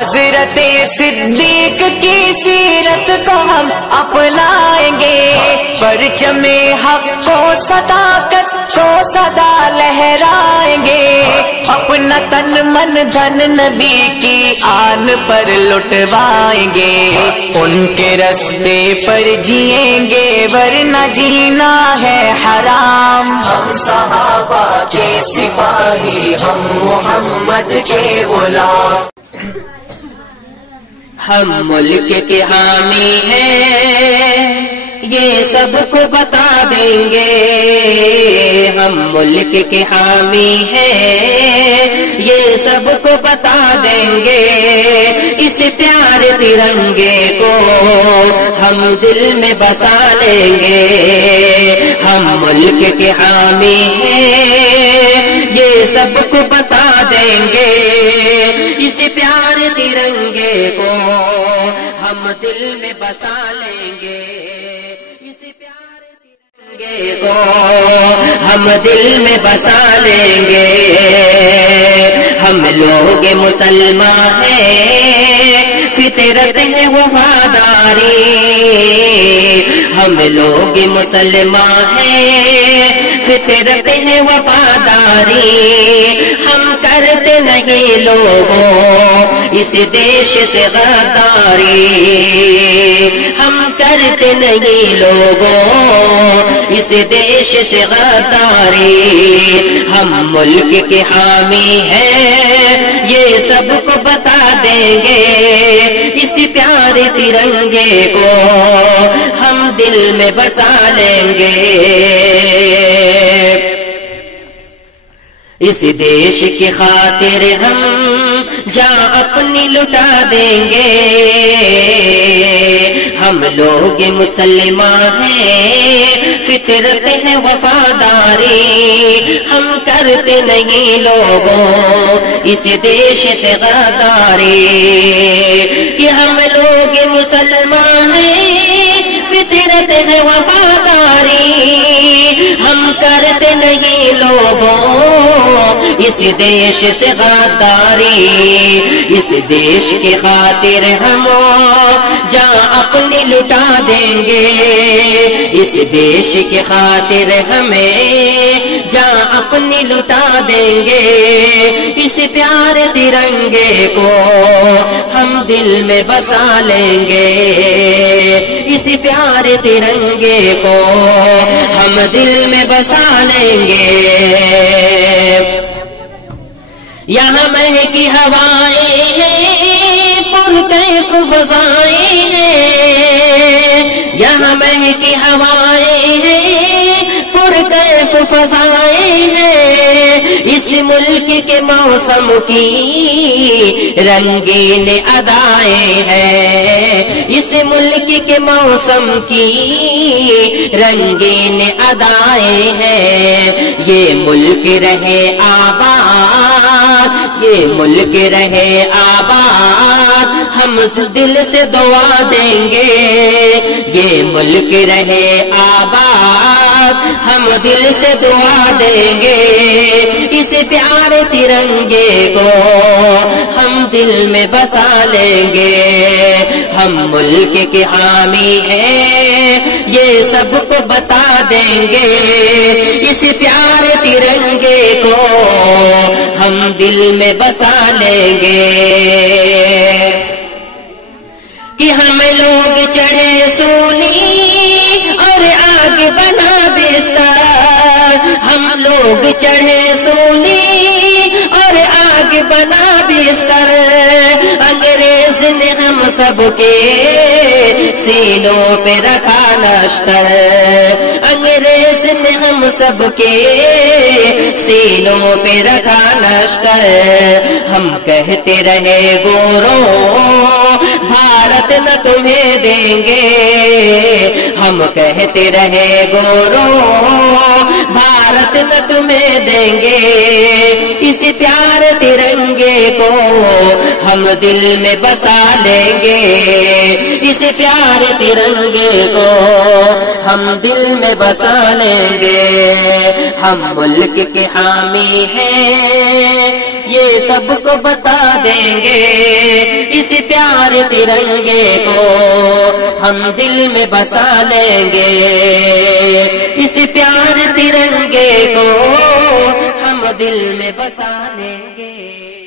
حضرت صدیق کی سیرت کو ہم اپنائیں گے، پرچم حق کو صداقت کو صدا لہرائیں گے، اپنا تن من دھن نبی کی آن پر لٹوائیں گے، ان کے رستے پر جئیں گے ورنہ جینا ہے حرام۔ ہم صحابہ کے سپاہی، ہم محمد کے غلام، ہم ملک کے حامی ہیں یہ سب کو بتا دیں گے، ہم ملک کے حامی ہیں یہ سب کو بتا دیں گے، اس پیارے ترنگے کو ہم دل میں بسا لیں گے، ہم ملک کے حامی ہیں یہ سب کو بتا دیں گے، اس پیارے ترنگے کو ہم دل میں بسا لیں گے، اس پیارے ترنگے کو ہم دل میں بسا لیں گے، ہم لوگ مسلمان ہیں فطرت ہے وفاداری، ہم لوگ مسلمان ہیں فطرت ہے وفاداری، ہم کرتے نہیں لوگوں اس دیش سے غداری، ہم کرتے نہیں لوگوں اس دیش سے غداری، ہم ملک کے حامی ہیں یہ سب کو بتا دیں گے، اس پیارے ترنگے کو ہم دل میں بسا لیں گے، اس دیش کی خاطر ہم جان اپنی لٹا دیں گے، ہم لوگ مسلمان ہیں فطرت ہے وفاداری، ہم کرتے نہیں لوگوں اس دیش سے غداری، کہ ہم لوگ مسلمان ہیں فطرت ہے وفاداری، ہم کرتے نہیں لوگوں اس دیش سے غداری، اس دیش کی خاطر ہم جان اپنی لٹا دیں گے، اس دیش کی خاطر ہمیں جان اپنی لٹا دیں گے، اس پیارے ترنگے کو ہم دل میں بسا لیں گے، اس پیارے ترنگے کو ہم دل میں بسا لیں گے، یہاں مہکی ہوائیں ہیں پرکیف فضائیں ہیں، یہاں مہکی ہوائیں ہیں پرکیف فضائیں ہیں، اس ملک کے موسم کی رنگین ادائیں ہیں، اس ملک کے موسم کی رنگین ادائیں ہیں، یہ ملک رہے آباد، یہ ملک رہے آباد، ہم دل سے دعا دیں گے، یہ ملک رہے آباد، ہم دل سے دعا دیں گے، اس پیارے ترنگے کو ہم دل میں بسا لیں گے، ہم ملک کے حامی ہیں یہ سب کو بتا دیں گے، اس پیارے ترنگے کو ہم دل میں بسا لیں گے، کہ ہم لوگ چڑھے سولی اور آگ بنا بستر، ہم لوگ چڑھے سولی اور آگ بنا بستر، انگریز نے ہم سب کے سینوں پہ رکھا نشتر، انگریز نے ہم سب کے سینوں پہ رکھا نشتر، ہم کہتے رہے گوروں بھارت نہ تمہیں دیں گے، ہم کہتے رہے گوروں بھارت نہ تمہیں دیں گے، اس پیار ترنگے کو ہم دل میں بسا لیں گے، اس پیار ترنگے کو ہم دل میں بسا لیں گے۔ ہم ملک کے حامی ہیں یہ سب کو بتا دیں گے، اس پیار ترنگے کو ہم دل میں بسا لیں گے، اس پیار ترنگے کو ہم دل میں بسا لیں گے۔